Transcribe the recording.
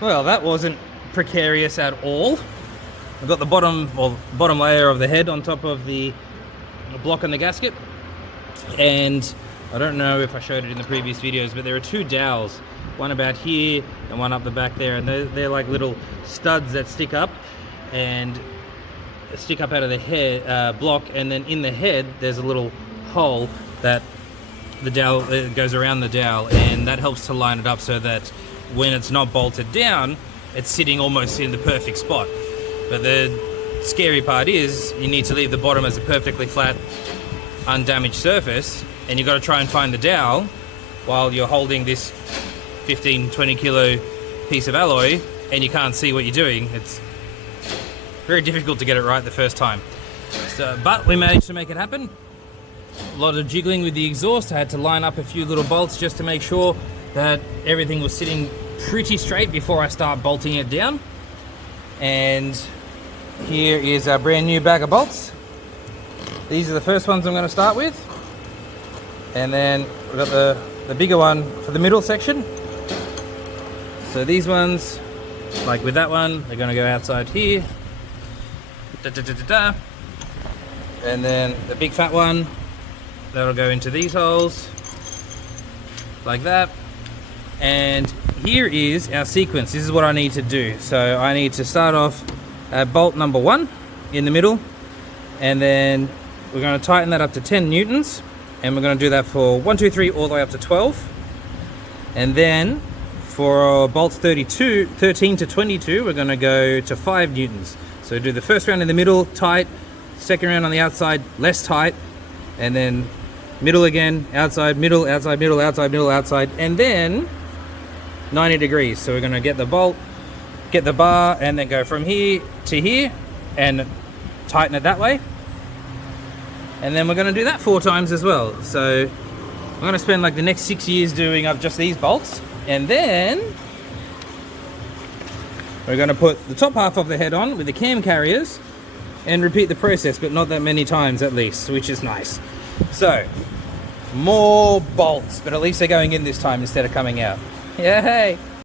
Well, that wasn't precarious at all. I've got the bottom layer of the head on top of the block and the gasket, and I don't know if I showed it in the previous videos, but there are two dowels, one about here and one up the back there, and they're like little studs that stick up out of the head block, and then in the head there's a little hole that the dowel goes around the dowel, and that helps to line it up so that when it's not bolted down, it's sitting almost in the perfect spot. But the scary part is you need to leave the bottom as a perfectly flat, undamaged surface, and you've got to try and find the dowel while you're holding this 15-20 kilo piece of alloy, and you can't see what you're doing. It's very difficult to get it right the first time. But we managed to make it happen. A lot of jiggling with the exhaust. I had to line up a few little bolts just to make sure that everything was sitting pretty straight before I start bolting it down. And here is our brand new bag of bolts. These are the first ones I'm going to start with, and then we've got the bigger one for the middle section. So these ones, like with that one, they're going to go outside here, and then the big fat one, that'll go into these holes like that. And here is our sequence. This is what I need to do. So I need to start off at bolt number 1 in the middle, and then we're going to tighten that up to 10 newtons, and we're going to do that for 1, 2, 3 all the way up to 12. And then for bolts 13 to 22, we're going to go to 5 newtons. So do the first round in the middle tight, second round on the outside less tight, and then middle again, outside, middle, outside, middle, outside, middle, outside, and then 90 degrees. So we're going to get the bolt, get the bar, and then go from here to here and tighten it that way. And then we're going to do that 4 times as well. So I'm going to spend like the next 6 years doing up just these bolts, and then we're going to put the top half of the head on with the cam carriers and repeat the process, but not that many times at least, which is nice. So more bolts, but at least they're going in this time instead of coming out. Yay!